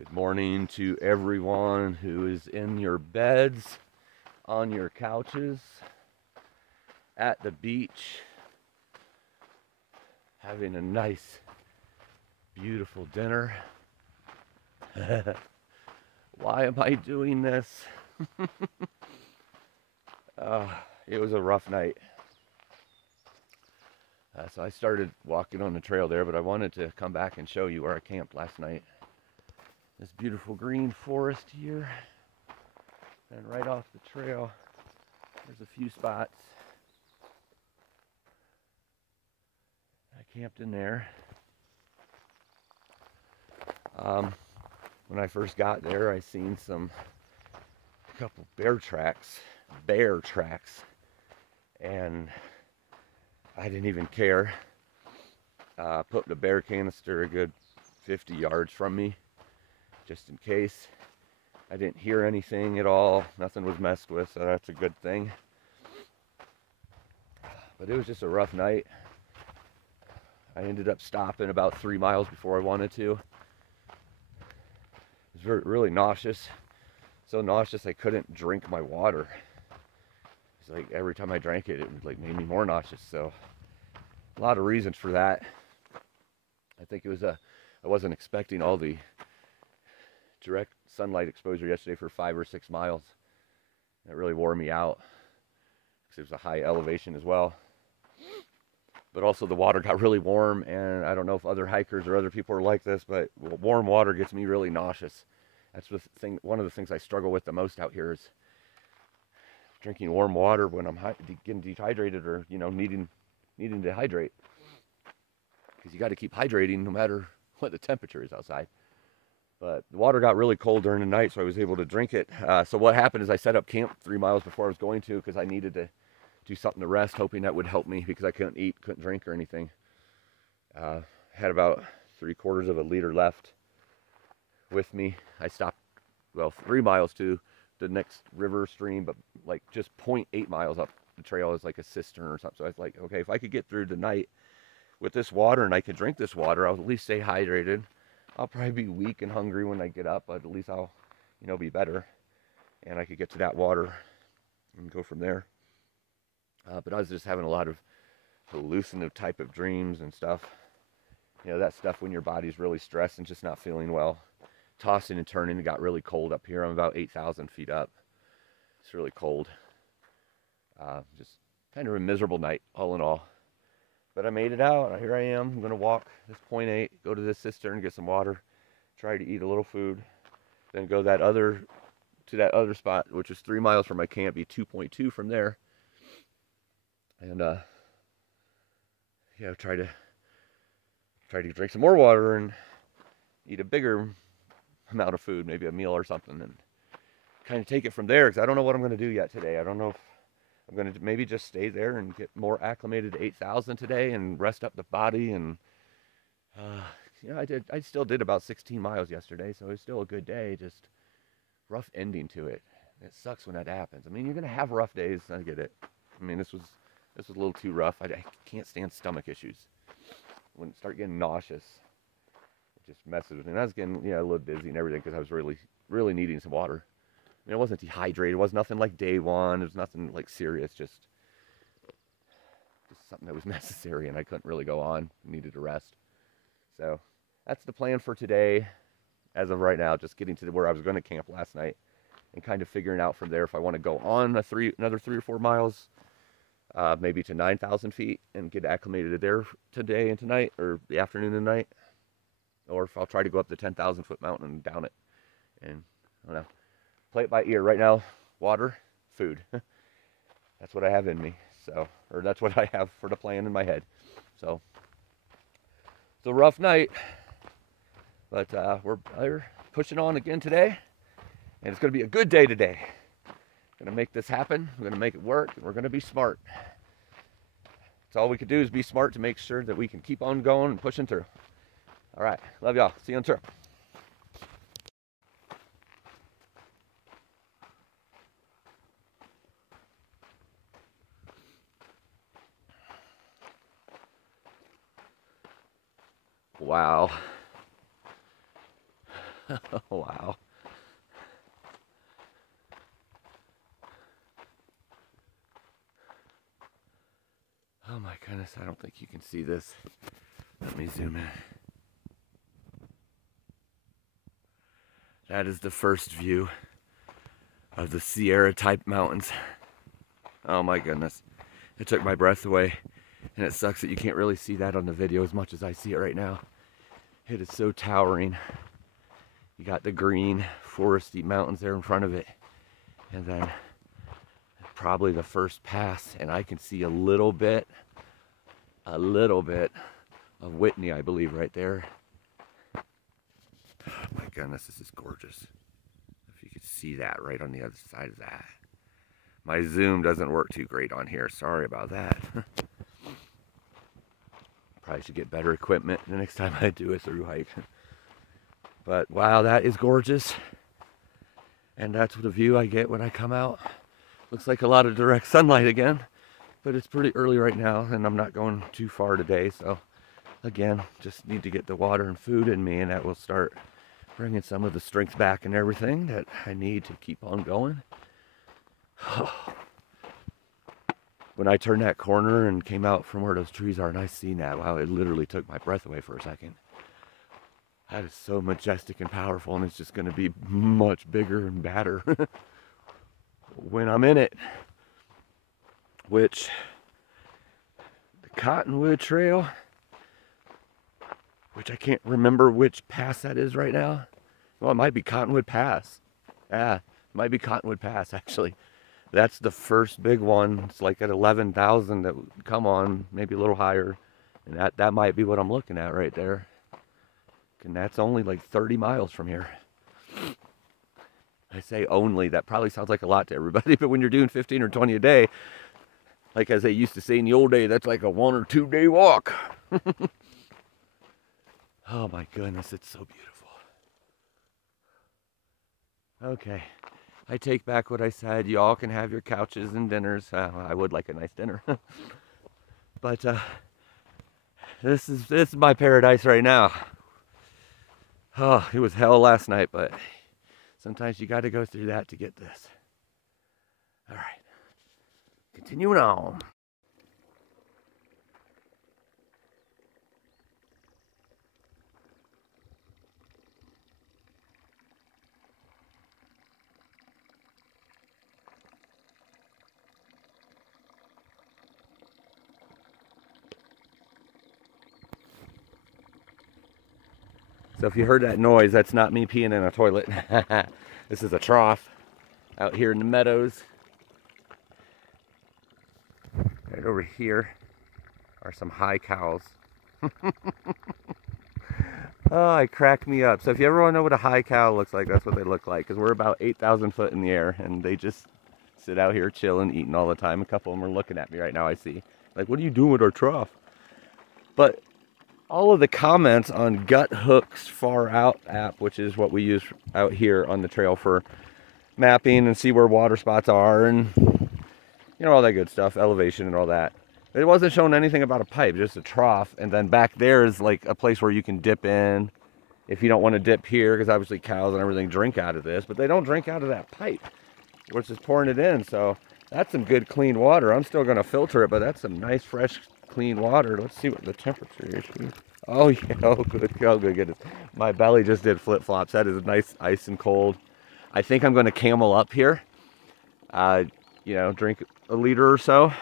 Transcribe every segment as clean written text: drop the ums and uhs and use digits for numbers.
Good morning to everyone who is in your beds, on your couches, at the beach, having a nice, beautiful dinner. Why am I doing this? It was a rough night. So I started walking on the trail there, but I wanted to come back and show you where I camped last night. This beautiful green forest here, and right off the trail, there's a few spots. I camped in there. When I first got there, I seen a couple bear tracks, and I didn't even care. Put the bear canister a good 50 yards from me, just in case. I didn't hear anything at all. Nothing was messed with, so that's a good thing. But it was just a rough night. I ended up stopping about 3 miles before I wanted to. It was really nauseous. So nauseous I couldn't drink my water. It's like every time I drank it, it like made me more nauseous. So a lot of reasons for that. I think it was I wasn't expecting all the direct sunlight exposure yesterday for 5 or 6 miles. That really wore me out because it was a high elevation as well. But also the water got really warm, and I don't know if other hikers or other people are like this, but warm water gets me really nauseous. That's the thing. One of the things I struggle with the most out here is drinking warm water when I'm getting dehydrated or needing to hydrate. Because you got to keep hydrating no matter what the temperature is outside. But the water got really cold during the night, so I was able to drink it. So what happened is I set up camp 3 miles before I was going to, because I needed to do something to rest, hoping that would help me because I couldn't eat, couldn't drink or anything. Had about 3/4 of a liter left with me. I stopped, 3 miles to the next river stream, but like just 0.8 miles up the trail is like a cistern or something. So I was like, okay, if I could get through the night with this water and I could drink this water, I'll at least stay hydrated. I'll probably be weak and hungry when I get up, but at least I'll, be better. And I could get to that water and go from there. But I was just having a lot of hallucinative type of dreams and stuff. That stuff when your body's really stressed and just not feeling well. Tossing and turning. It got really cold up here. I'm about 8,000 feet up. It's really cold. Just kind of a miserable night, all in all. But I made it out. Here I am. I'm going to walk this 0.8, go to this cistern, get some water, try to eat a little food, then go to that other spot, which is 3 miles from my camp, be 2.2 from there. And try to drink some more water and eat a bigger amount of food, maybe a meal or something, and kind of take it from there, because I don't know what I'm going to do yet today. I don't know if I'm going to maybe just stay there and get more acclimated to 8,000 today and rest up the body. And I still did about 16 miles yesterday, so it was still a good day. Just rough ending to it. It sucks when that happens. I mean, you're going to have rough days. I get it. I mean, this was a little too rough. I can't stand stomach issues. When it start getting nauseous, it just messes with me. And I was getting a little dizzy and everything because I was really, really needing some water. I mean, I wasn't dehydrated. It was nothing like day one. It was nothing like serious. Just something that was necessary, and I couldn't really go on. I needed to rest. So that's the plan for today. As of right now, just getting to where I was going to camp last night, and kind of figuring out from there if I want to go on another 3 or 4 miles, maybe to 9,000 feet, and get acclimated there today and tonight, or the afternoon and night, or if I'll try to go up the 10,000 foot mountain and down it, and I don't know. Play it by ear. Right now, water, food. That's what I have in me. Or that's what I have for the plan in my head. So, it's a rough night, but we're pushing on again today, and it's going to be a good day today. Going to make this happen. We're going to make it work, and we're going to be smart. That's all we can do is be smart to make sure that we can keep on going and pushing through. All right. Love y'all. See you on tour. Wow. Wow. Oh my goodness, I don't think you can see this. Let me zoom in. That is the first view of the Sierra type mountains. Oh my goodness. It took my breath away, and it sucks that you can't really see that on the video as much as I see it right now. It is so towering. You got the green foresty mountains there in front of it, and then probably the first pass, and I can see a little bit of Whitney, I believe, right there. Oh my goodness, this is gorgeous. If you could see that right on the other side of that. My zoom doesn't work too great on here, sorry about that. Probably should get better equipment the next time I do a through hike. But wow, that is gorgeous. And that's the view I get when I come out. Looks like a lot of direct sunlight again, but it's pretty early right now, and I'm not going too far today. So again, just need to get the water and food in me, and that will start bringing some of the strength back and everything that I need to keep on going. When I turned that corner and came out from where those trees are, and I seen that, wow, it literally took my breath away for a second. That is so majestic and powerful, and it's just going to be much bigger and badder when I'm in it. Which, the Cottonwood Trail, which I can't remember which pass that is right now. Well, it might be Cottonwood Pass. Yeah, it might be Cottonwood Pass, actually. That's the first big one. It's like at 11,000 that would come on, maybe a little higher. And that might be what I'm looking at right there. And that's only like 30 miles from here. I say only, that probably sounds like a lot to everybody, but when you're doing 15 or 20 a day, like as they used to say in the old day, that's like a 1 or 2 day walk. Oh my goodness, it's so beautiful. Okay, I take back what I said. Y'all can have your couches and dinners. I would like a nice dinner. But this is my paradise right now. Oh, it was hell last night, but sometimes you got to go through that to get this. All right, continuing on. So if you heard that noise, that's not me peeing in a toilet. This is a trough out here in the meadows. Right over here are some high cows. Oh, it cracked me up. So if you ever want to know what a high cow looks like, that's what they look like. Because we're about 8,000 foot in the air, and they just sit out here chilling, eating all the time. A couple of them are looking at me right now, I see. Like, what are you doing with our trough? But all of the comments on Gut Hook's Far Out app, which is what we use out here on the trail for mapping and see where water spots are and, you know, all that good stuff, elevation and all that. It wasn't showing anything about a pipe, just a trough. And then back there is like a place where you can dip in if you don't want to dip here, because obviously cows and everything drink out of this, but they don't drink out of that pipe, which is pouring it in. So that's some good clean water. I'm still going to filter it, but that's some nice fresh clean water. Let's see what the temperature is. Oh yeah, oh good goodness. My belly just did flip-flops. That is nice, ice and cold. I think I'm going to camel up here. You know, drink a liter or so,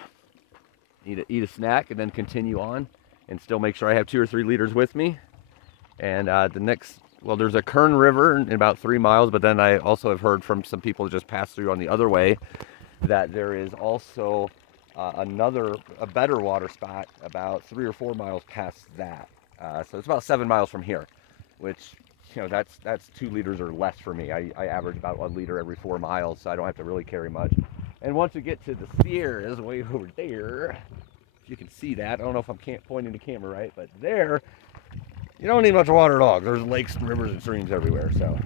eat a snack, and then continue on, and still make sure I have 2 or 3 liters with me. And the next, well, there's a Kern River in about 3 miles, but then I also have heard from some people that just passed through on the other way that there is also a better water spot about 3 or 4 miles past that. So it's about 7 miles from here, which, you know, that's 2 liters or less for me. I average about 1 liter every 4 miles, so I don't have to really carry much. And once we get to the Sierras way over there, if you can see that, I don't know if I'm pointing the camera right, but there, you don't need much water at all. There's lakes and rivers and streams everywhere, so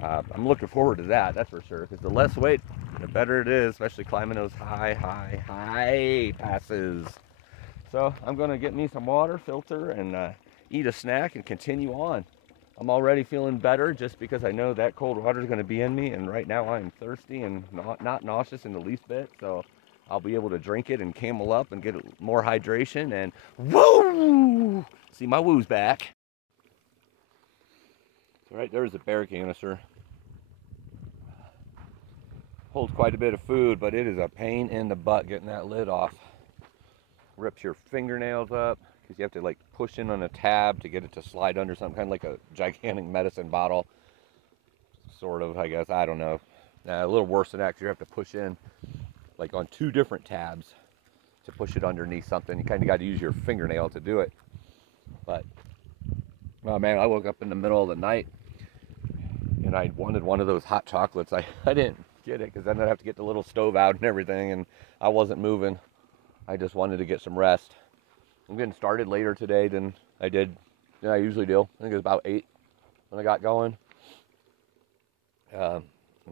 I'm looking forward to that, that's for sure, because the less weight, the better it is, especially climbing those high passes. So I'm going to get me some water, filter, and eat a snack and continue on. I'm already feeling better just because I know that cold water is going to be in me, and right now I'm thirsty and not nauseous in the least bit, so I'll be able to drink it and camel up and get more hydration, and woo! See, my woo's back. So right there's a bear canister. Holds quite a bit of food, but it is a pain in the butt getting that lid off. Rips your fingernails up because you have to like push in on a tab to get it to slide under something, kind of like a gigantic medicine bottle, sort of, I guess. I don't know. A little worse than that, because you have to push in like on 2 different tabs to push it underneath something. You kind of got to use your fingernail to do it. But oh man, I woke up in the middle of the night and I wanted one of those hot chocolates. I didn't get it because then I'd have to get the little stove out and everything, and I wasn't moving. I just wanted to get some rest. I'm getting started later today than I usually do. I think it was about 8 when I got going. And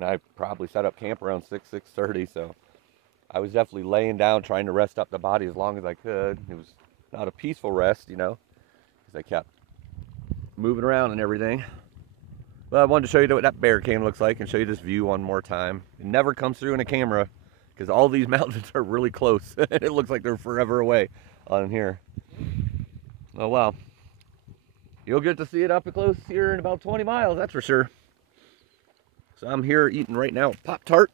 I probably set up camp around 6:30, so I was definitely laying down trying to rest up the body as long as I could. It was not a peaceful rest, you know, because I kept moving around and everything. But I wanted to show you what that bear cam looks like and show you this view one more time. It never comes through in a camera because all these mountains are really close. It looks like they're forever away on here. Oh wow. You'll get to see it up close here in about 20 miles, that's for sure. So I'm here eating right now a Pop-Tart.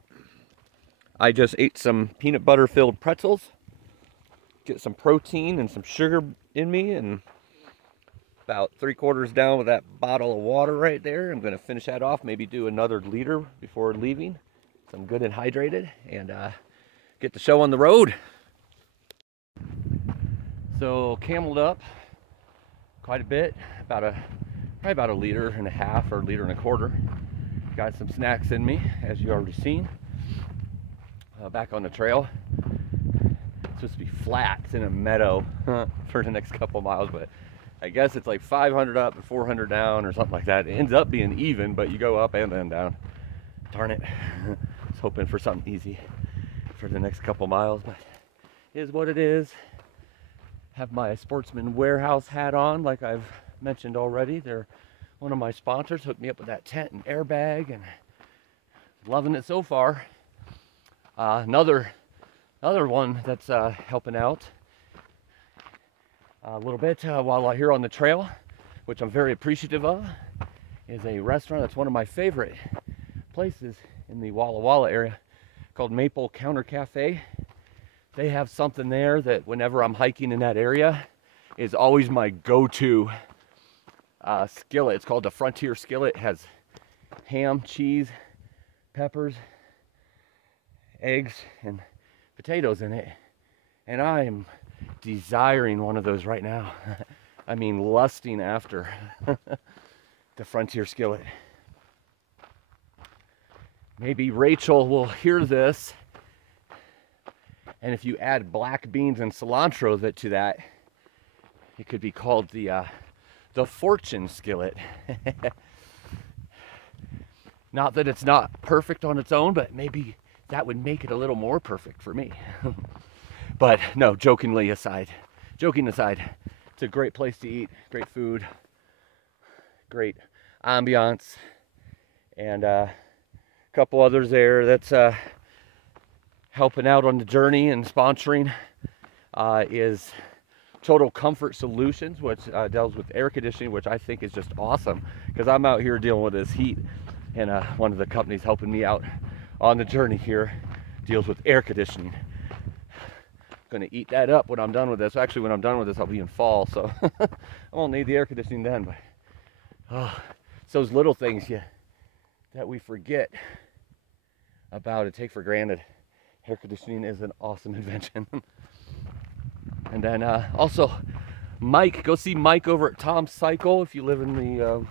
I just ate some peanut butter filled pretzels. Get some protein and some sugar in me, and about 3/4 down with that bottle of water right there. I'm going to finish that off, maybe do another liter before leaving, so I'm good and hydrated, and get the show on the road. So cameled up quite a bit, probably about 1.5 liters or 1.25 liters. Got some snacks in me, as you already seen. Back on the trail. It's supposed to be flat. It's in a meadow for the next couple miles, but I guess it's like 500 up and 400 down or something like that. It ends up being even, but you go up and then down. Darn it. I was hoping for something easy for the next couple miles, but it is what it is. Have my Sportsman warehouse hat on, like I've mentioned already. They're one of my sponsors. Hooked me up with that tent and airbag, and loving it so far. Another one that's helping out a little bit while I'm here on the trail, which I'm very appreciative of, is a restaurant that's one of my favorite places in the Walla area, called Maple Counter Cafe. They have something there that whenever I'm hiking in that area is always my go-to skillet. It's called the Frontier Skillet. It has ham, cheese, peppers, eggs, and potatoes in it. And I am desiring one of those right now. I mean, lusting after the Frontier Skillet. Maybe Rachel will hear this, and if you add black beans and cilantro to that, it could be called the Fortune Skillet. Not that it's not perfect on its own, but maybe that would make it a little more perfect for me. But no, joking aside, it's a great place to eat, great food, great ambiance, and a couple others there that's helping out on the journey and sponsoring is Total Comfort Solutions, which deals with air conditioning, which I think is just awesome, because I'm out here dealing with this heat, and one of the companies helping me out on the journey here deals with air conditioning. Going to eat that up when I'm done with this. Actually, when I'm done with this, I'll be in fall, so I won't need the air conditioning then. But it's those little things that we forget about and take for granted. Air conditioning is an awesome invention. And then also, Mike, go see Mike over at Tom's Cycle if you live in the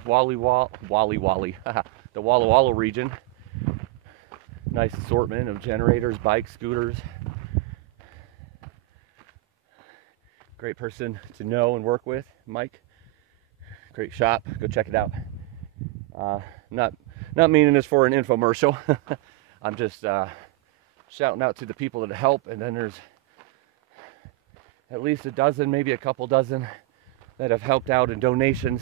the Walla Walla region. Nice assortment of generators, bikes, scooters. Great person to know and work with, Mike. Great shop. Go check it out. Not meaning this for an infomercial. I'm just shouting out to the people that help, and then there's at least a dozen, maybe a couple dozen, that have helped out in donations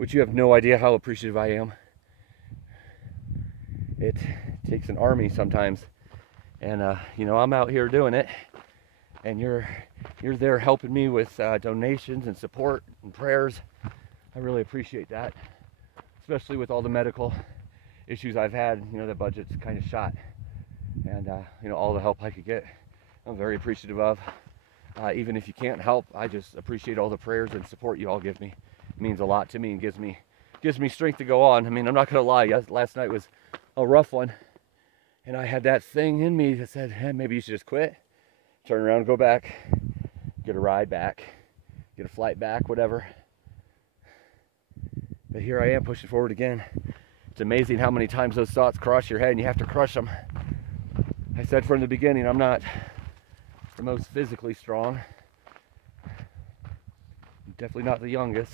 which you have no idea how appreciative I am. It takes an army sometimes, and you know, I'm out here doing it, and you're there helping me with donations and support and prayers. I really appreciate that, especially with all the medical issues I've had. You know, the budget's kind of shot, and you know, all the help I could get, I'm very appreciative of. Even if you can't help, I just appreciate all the prayers and support you all give me. It means a lot to me and gives me strength to go on. I mean, I'm not gonna lie, last night was a rough one, and I had that thing in me that said, hey, maybe you should just quit, turn around, go back, get a ride back, get a flight back, whatever. But here I am pushing forward again. It's amazing how many times those thoughts cross your head and you have to crush them. I said from the beginning, I'm not the most physically strong. I'm definitely not the youngest,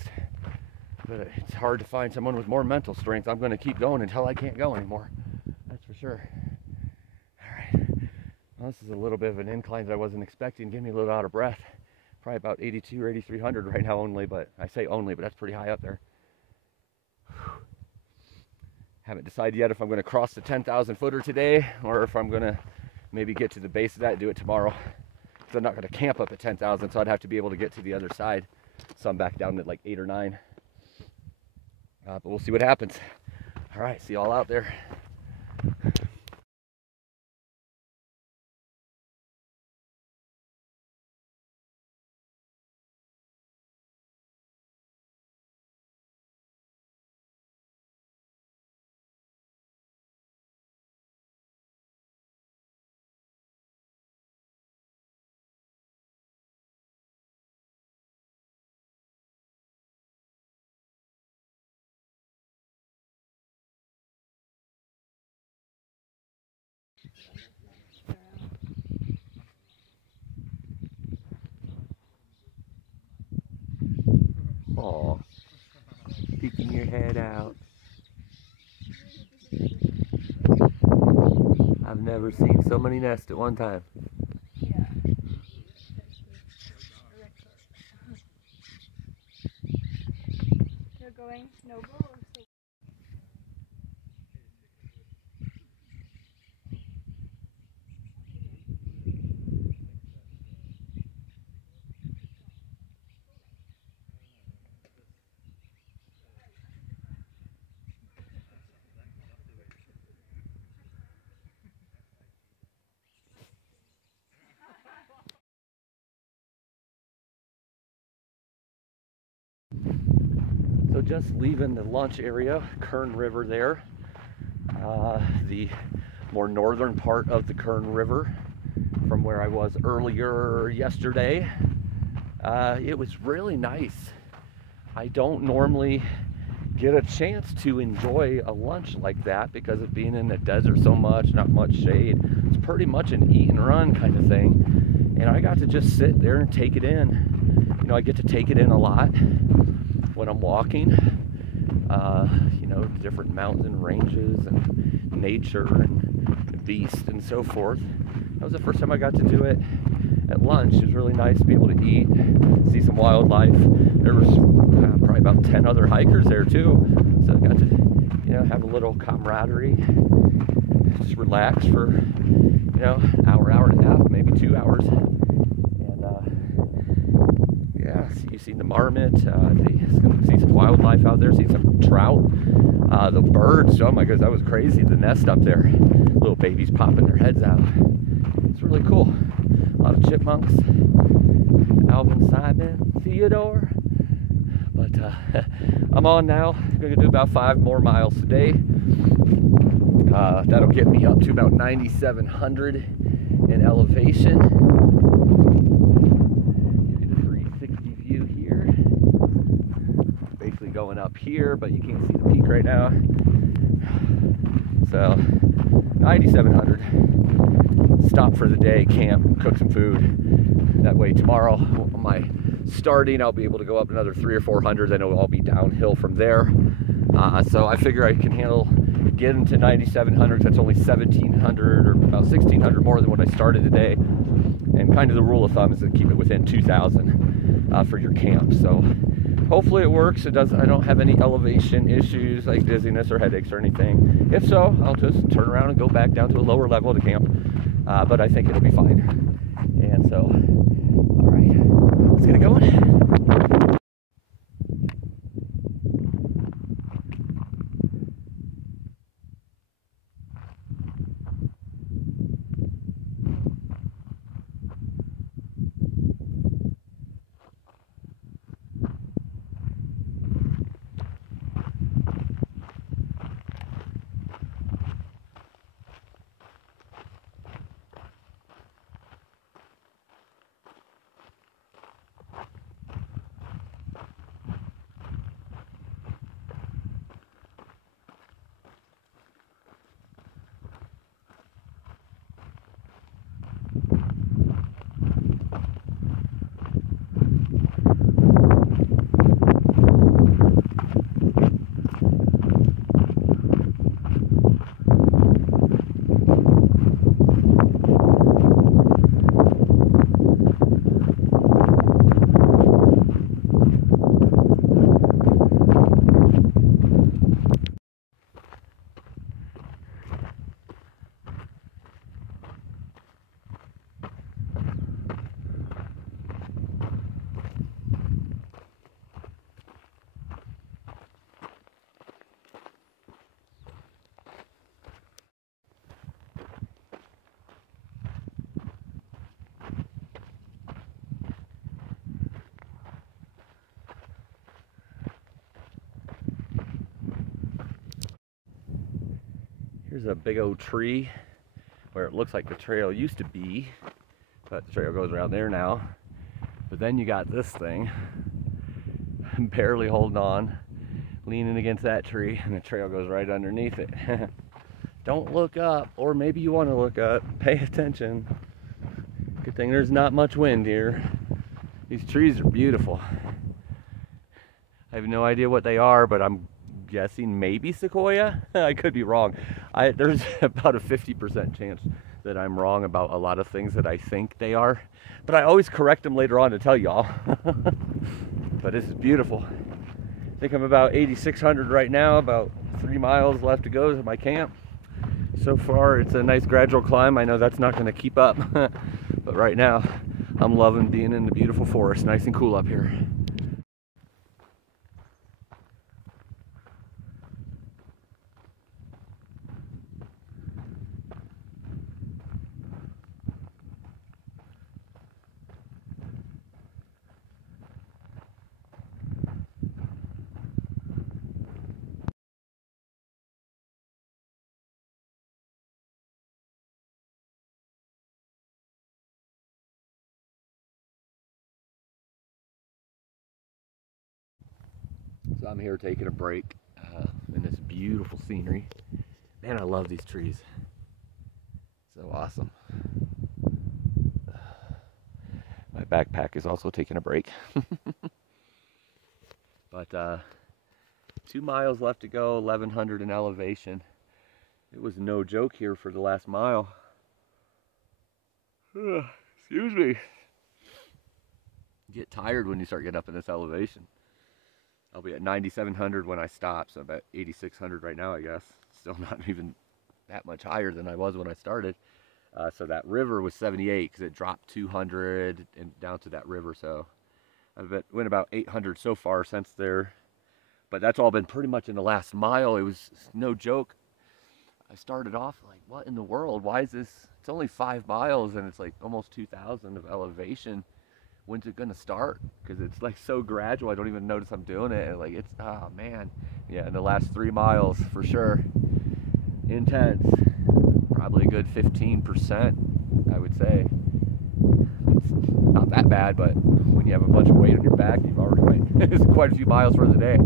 but it's hard to find someone with more mental strength. I'm going to keep going until I can't go anymore. That's for sure. All right. Well, this is a little bit of an incline that I wasn't expecting. Getting me a little out of breath. Probably about 82 or 8,300 right now only, but I say only, but that's pretty high up there. Haven't decided yet if I'm going to cross the 10,000 footer today, or if I'm going to maybe get to the base of that and do it tomorrow. Because I'm not going to camp up at 10,000, so I'd have to be able to get to the other side. So I'm back down at like 8 or 9. But we'll see what happens. All right, see y'all out there. Aw, peeking your head out. I've never seen so many nests at one time. Yeah. They're going snowball or so. So just leaving the lunch area, Kern River there, the more northern part of the Kern River from where I was earlier yesterday. It was really nice. I don't normally get a chance to enjoy a lunch like that because of being in the desert so much, not much shade. It's pretty much an eat and run kind of thing. And I got to just sit there and take it in. You know, I get to take it in a lot when I'm walking, you know, different mountains and ranges and nature and beasts and so forth. That was the first time I got to do it at lunch. It was really nice to be able to eat, see some wildlife. There was probably about 10 other hikers there too, so I got to, you know, have a little camaraderie, just relax for, you know, an hour, hour and a half, maybe 2 hours. Yeah, you see the marmot, see some wildlife out there, see some trout, the birds. Oh my goodness, that was crazy, the nest up there, little babies popping their heads out. It's really cool. A lot of chipmunks, Alvin, Simon, Theodore. But I'm on now. I'm going to do about 5 more miles today. That'll get me up to about 9,700 in elevation. Going up here, but you can't see the peak right now. So 9,700. Stop for the day, camp, cook some food. That way tomorrow on my starting, I'll be able to go up another 300 or 400. Then it'll all be downhill from there. So I figure I can handle getting to 9,700. That's only 1,700 or about 1,600 more than what I started today. And kind of the rule of thumb is to keep it within 2,000 for your camp. So hopefully it works. I don't have any elevation issues like dizziness or headaches or anything. If so, I'll just turn around and go back down to a lower level to camp. But I think it'll be fine. And so, all right, let's get it going. Here's a big old tree where it looks like the trail used to be, but the trail goes around there now. But then you got this thing barely holding on, leaning against that tree, and the trail goes right underneath it. Don't look up, or maybe you want to look up. Pay attention. Good thing there's not much wind here. These trees are beautiful. I have no idea what they are, but I'm guessing maybe sequoia. I could be wrong. There's about a 50% chance that I'm wrong about a lot of things that I think they are, but I always correct them later on to tell y'all. But this is beautiful. I think I'm about 8,600 right now, about 3 miles left to go to my camp. So far it's a nice gradual climb. I know that's not going to keep up, but right now I'm loving being in the beautiful forest. Nice and cool up here. So I'm here taking a break in this beautiful scenery. Man, I love these trees. So awesome. My backpack is also taking a break. But 2 miles left to go, 1,100 in elevation. It was no joke here for the last mile. Excuse me. You get tired when you start getting up in this elevation. I'll be at 9,700 when I stop, so about 8,600 right now, I guess. Still not even that much higher than I was when I started. So that river was 78 because it dropped 200 and down to that river. So I've went about 800 so far since there. But that's all been pretty much in the last mile. It was no joke. I started off like, what in the world? Why is this? It's only 5 miles and it's like almost 2,000 of elevation. When's it gonna start? Because it's like so gradual, I don't even notice I'm doing it. And like it's, oh man. Yeah, in the last 3 miles for sure. Intense. Probably a good 15%, I would say. It's not that bad, but when you have a bunch of weight on your back, you've already went it's quite a few miles for the day.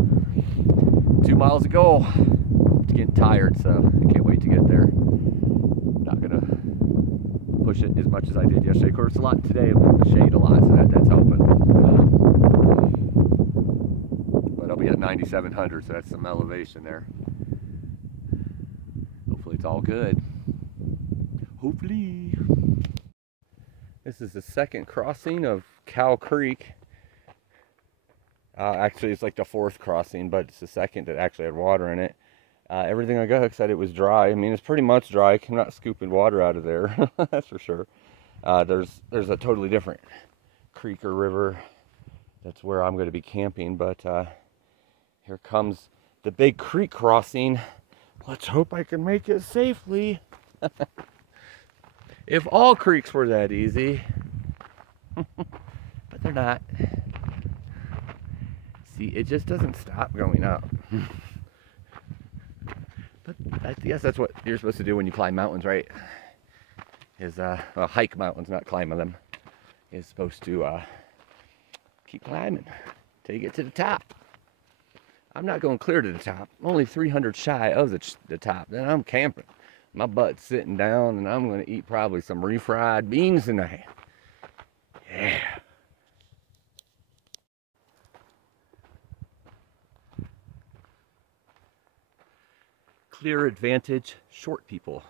2 miles to go. I'm getting tired, so I can't wait to get there. Not gonna push it as much as I did yesterday. Of course, a lot today. I'm in the shade a lot, so that's helping. But I'll be at 9,700, so that's some elevation there. Hopefully it's all good. Hopefully. This is the second crossing of Cow Creek. Actually, it's like the 4th crossing, but it's the 2nd that actually had water in it. Everything I got said it was dry. I mean, it's pretty much dry. I'm not scooping water out of there, that's for sure. There's a totally different creek or river. That's where I'm going to be camping, but here comes the big creek crossing. Let's hope I can make it safely. If all creeks were that easy. But they're not. See, it just doesn't stop going up. But I guess that's what you're supposed to do when you climb mountains, right? Is well, hike mountains, not climb them. Is supposed to keep climbing till you get to the top. I'm not going clear to the top. I'm only 300 shy of the top. Then I'm camping. My butt's sitting down, and I'm going to eat probably some refried beans tonight. Yeah. Clear advantage, short people.